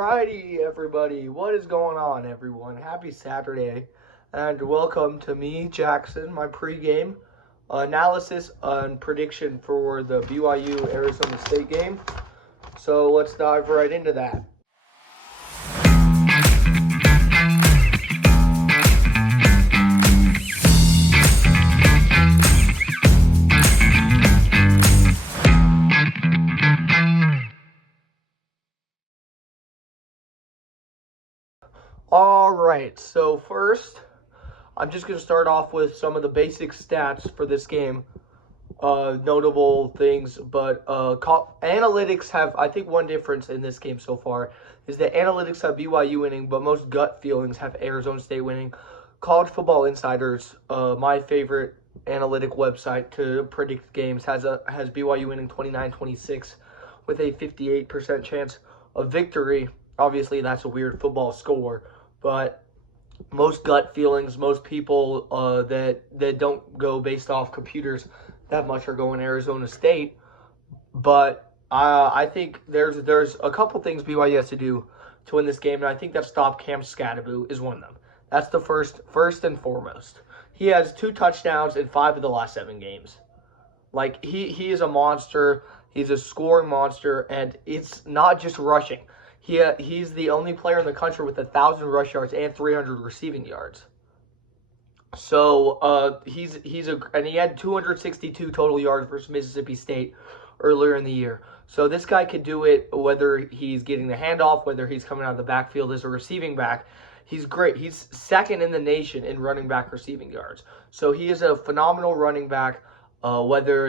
Alrighty, everybody. What is going on, everyone? Happy Saturday, and welcome to me, Jackson, my pregame analysis and prediction for the BYU Arizona State game. So let's dive right into that. Alright, so first, I'm just going to start off with some of the basic stats for this game. Notable things, but analytics have, I think one difference in this game so far is that analytics have BYU winning, but most gut feelings have Arizona State winning. College Football Insiders, my favorite analytic website to predict games, has BYU winning 29-26 with a 58% chance of victory. Obviously, that's a weird football score, but most gut feelings, most people that don't go based off computers that much are going Arizona State. But I think there's a couple things BYU has to do to win this game, and I think that stop Cam Scadaboo is one of them. That's the first and foremost. He has 2 touchdowns in 5 of the last 7 games. Like, he is a monster. He's a scoring monster, and it's not just rushing. He's the only player in the country with 1,000 rush yards and 300 receiving yards. So he had 262 total yards versus Mississippi State earlier in the year. So this guy could do it whether he's getting the handoff, whether he's coming out of the backfield as a receiving back. He's great. He's second in the nation in running back receiving yards. So he is a phenomenal running back. Whether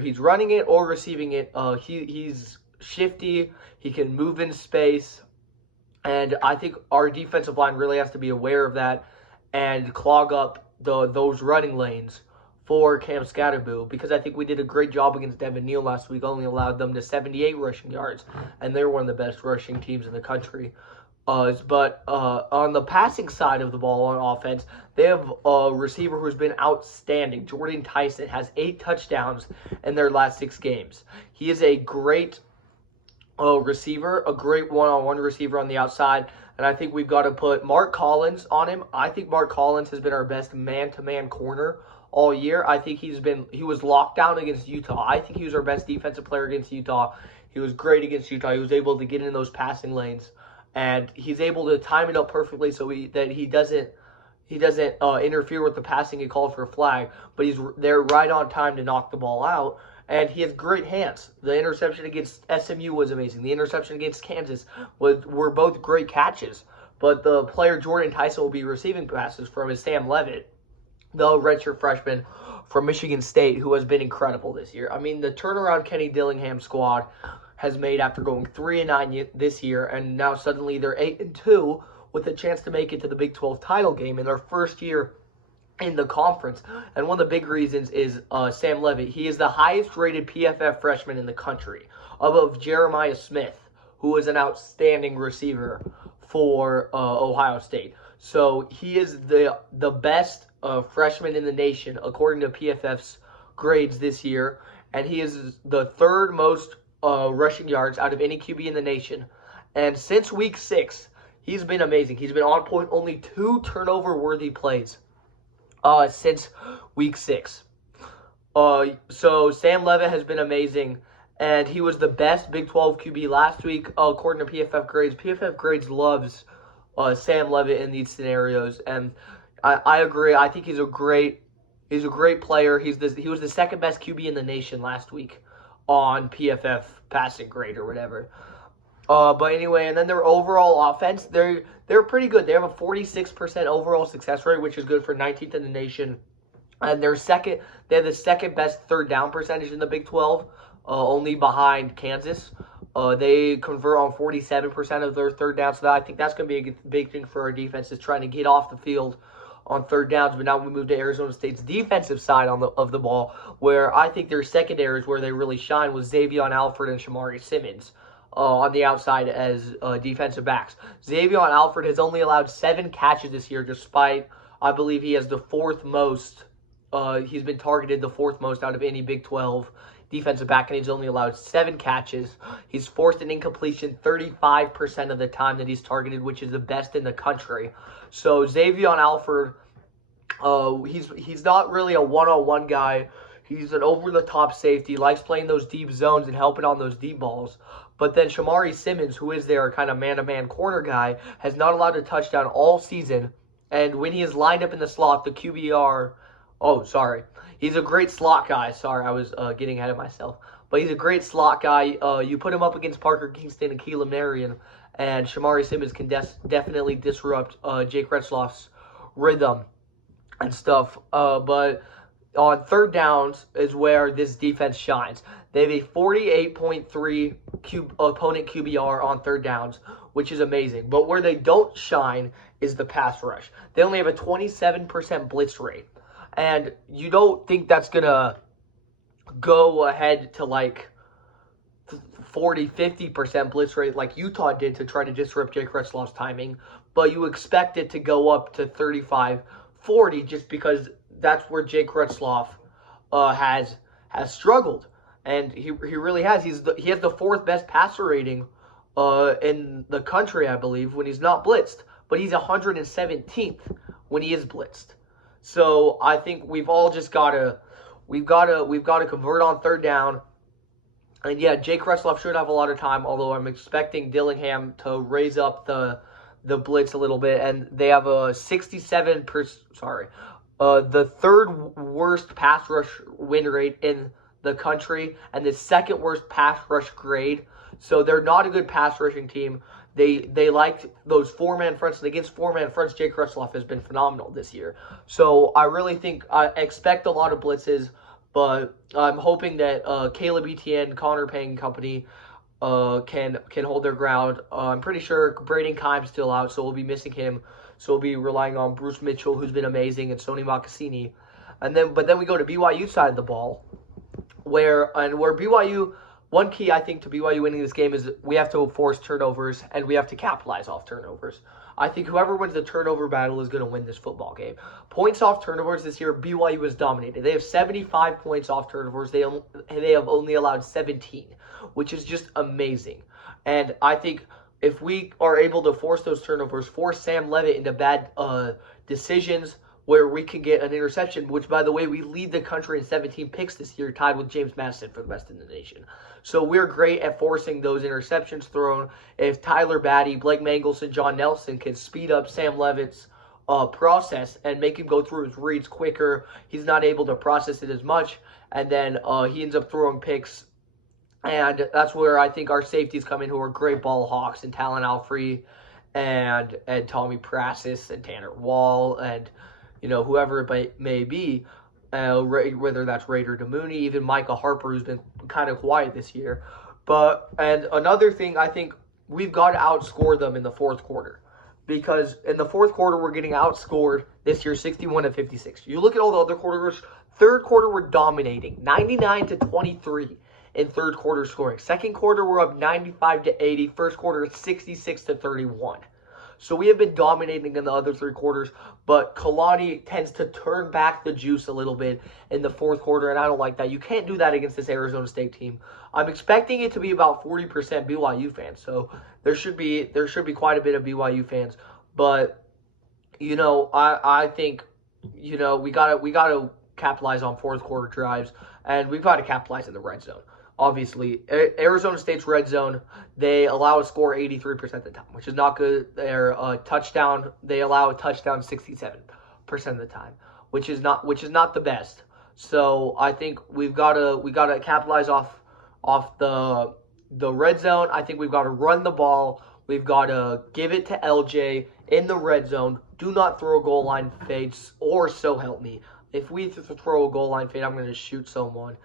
he's running it or receiving it, he's shifty. He can move in space, and I think our defensive line really has to be aware of that and clog up those running lanes for Cam Scadaboo, because I think we did a great job against Devin Neal last week. Only allowed them to 78 rushing yards, and they're one of the best rushing teams in the country. But on the passing side of the ball on offense, they have a receiver who's been outstanding. Jordan Tyson has 8 touchdowns in their last 6 games. He is a great receiver, a great one-on-one receiver on the outside, and I think we've got to put Mark Collins on him. I think Mark Collins has been our best man-to-man corner all year. I think he was locked down against Utah. I think he was our best defensive player against Utah. He was great against Utah. He was able to get in those passing lanes, and he's able to time it up perfectly so that he doesn't interfere with the passing and call for a flag, but he's there right on time to knock the ball out. And he has great hands. The interception against SMU was amazing. The interception against Kansas were both great catches. But the player Jordan Tyson will be receiving passes from is Sam Levitt, the redshirt freshman from Michigan State, who has been incredible this year. I mean, the turnaround Kenny Dillingham squad has made after going 3-9 this year, and now suddenly they're 8-2 with a chance to make it to the Big 12 title game in their first year in the conference. And one of the big reasons is Sam Levitt. He is the highest rated PFF freshman in the country, above Jeremiah Smith, who is an outstanding receiver for Ohio State. So he is the best freshman in the nation according to PFF's grades this year, and he is the 3rd most rushing yards out of any QB in the nation. And since week 6, he's been amazing. He's been on point, only 2 turnover-worthy plays since week 6. So Sam Levitt has been amazing, and he was the best Big 12 QB last week according to PFF grades. PFF grades loves Sam Levitt in these scenarios, and I agree. I think he's a great player. He was the 2nd best QB in the nation last week on PFF passing grade or whatever. But anyway, and then their overall offense, they're pretty good. They have a 46% overall success rate, which is good for 19th in the nation. And they have the 2nd best 3rd down percentage in the Big 12, only behind Kansas. They convert on 47% of their 3rd downs. So I think that's going to be a big thing for our defense, is trying to get off the field on 3rd downs. But now we move to Arizona State's defensive side of the ball, where I think their secondaries where they really shine was Xavier Alford and Shamari Simmons. On the outside as defensive backs. Xavier Alford has only allowed 7 catches this year, despite, I believe he has the 4th most. He's been targeted the 4th most out of any Big 12 defensive back, and he's only allowed 7 catches. He's forced an incompletion 35% of the time that he's targeted, which is the best in the country. So Xavier Alford, he's not really a one-on-one guy. He's an over-the-top safety, likes playing those deep zones and helping on those deep balls. But then Shamari Simmons, who is their kind of man-to-man corner guy, has not allowed a touchdown all season. And when he is lined up in the slot, the QBR... Oh, sorry. He's a great slot guy. Sorry, I was getting ahead of myself. But he's a great slot guy. You put him up against Parker Kingston and Keelan Marion, and Shamari Simmons can definitely disrupt Jake Retzloff's rhythm and stuff. But on third downs is where this defense shines. They have a 48.3 opponent QBR on third downs, which is amazing. But where they don't shine is the pass rush. They only have a 27% blitz rate. And you don't think that's going to go ahead to like 40-50% blitz rate like Utah did to try to disrupt Jake Retzloff's timing. But you expect it to go up to 35-40 just because that's where Jake Retzloff has struggled. And he really has. He has the 4th best passer rating in the country, I believe, when he's not blitzed. But he's 117th when he is blitzed. So I think we've gotta convert on third down. And yeah, Jake Retzloff should have a lot of time, although I'm expecting Dillingham to raise up the blitz a little bit. And they have a 67%, the 3rd worst pass rush win rate in the country and the 2nd worst pass rush grade. So they're not a good pass rushing team. They like those 4-man fronts, and against 4-man fronts, Jake Retzloff has been phenomenal this year. So I really think I expect a lot of blitzes, but I'm hoping that Caleb Etienne, Connor Payne and company can hold their ground. I'm pretty sure Braden Kime's still out, so we'll be missing him. So we'll be relying on Bruce Mitchell, who's been amazing, and Sony Mocassini. But then we go to BYU side of the ball, where BYU. One key, I think, to BYU winning this game is we have to force turnovers and we have to capitalize off turnovers. I think whoever wins the turnover battle is going to win this football game. Points off turnovers this year, BYU has dominated. They have 75 points off turnovers. They have only allowed 17, which is just amazing. And I think if we are able to force those turnovers, force Sam Levitt into bad decisions, where we can get an interception, which, by the way, we lead the country in 17 picks this year, tied with James Madison for the best in the nation. So we're great at forcing those interceptions thrown. If Tyler Batty, Blake Mangles, and John Nelson can speed up Sam Levitt's process and make him go through his reads quicker, he's not able to process it as much, and then he ends up throwing picks. And that's where I think our safeties come in, who are great ball hawks, and Talon Alfrey and Tommy Prasis and Tanner Wall and whoever it may be, whether that's Raider DeMooney, even Micah Harper, who's been kind of quiet this year. And another thing, I think we've got to outscore them in the 4th quarter. Because in the 4th quarter, we're getting outscored this year 61-56. You look at all the other quarters, 3rd quarter, we're dominating, 99-23 in 3rd quarter scoring. 2nd quarter, we're up 95-80. 1st quarter, 66-31. So we have been dominating in the other 3 quarters, but Kalani tends to turn back the juice a little bit in the 4th quarter, and I don't like that. You can't do that against this Arizona State team. I'm expecting it to be about 40% BYU fans, so there should be quite a bit of BYU fans. But I think we gotta capitalize on 4th quarter drives, and we've got to capitalize in the red zone. Obviously, Arizona State's red zone, they allow a score 83% of the time, which is not good. They allow a touchdown 67% of the time, which is not the best. So I think we've got to capitalize off the red zone. I think we've got to run the ball. We've got to give it to LJ in the red zone. Do not throw a goal line fade, or so help me. If we throw a goal line fade, I'm going to shoot someone.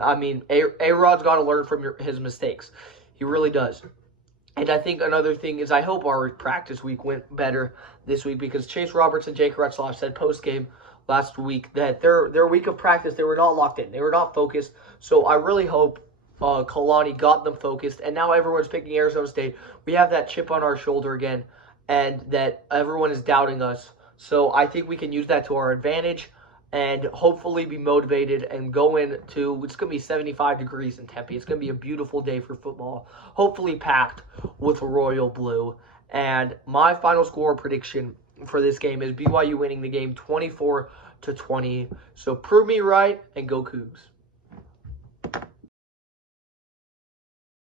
I mean, A-Rod's got to learn from his mistakes. He really does. And I think another thing is I hope our practice week went better this week, because Chase Roberts and Jake Retzloff said post-game last week that their week of practice, they were not locked in. They were not focused. So I really hope Kalani got them focused. And now everyone's picking Arizona State. We have that chip on our shoulder again, and that everyone is doubting us. So I think we can use that to our advantage. and hopefully be motivated and go into, it's going to be 75 degrees in Tempe. It's going to be a beautiful day for football, hopefully packed with royal blue. And my final score prediction for this game is BYU winning the game 24-20. So prove me right and go Cougs.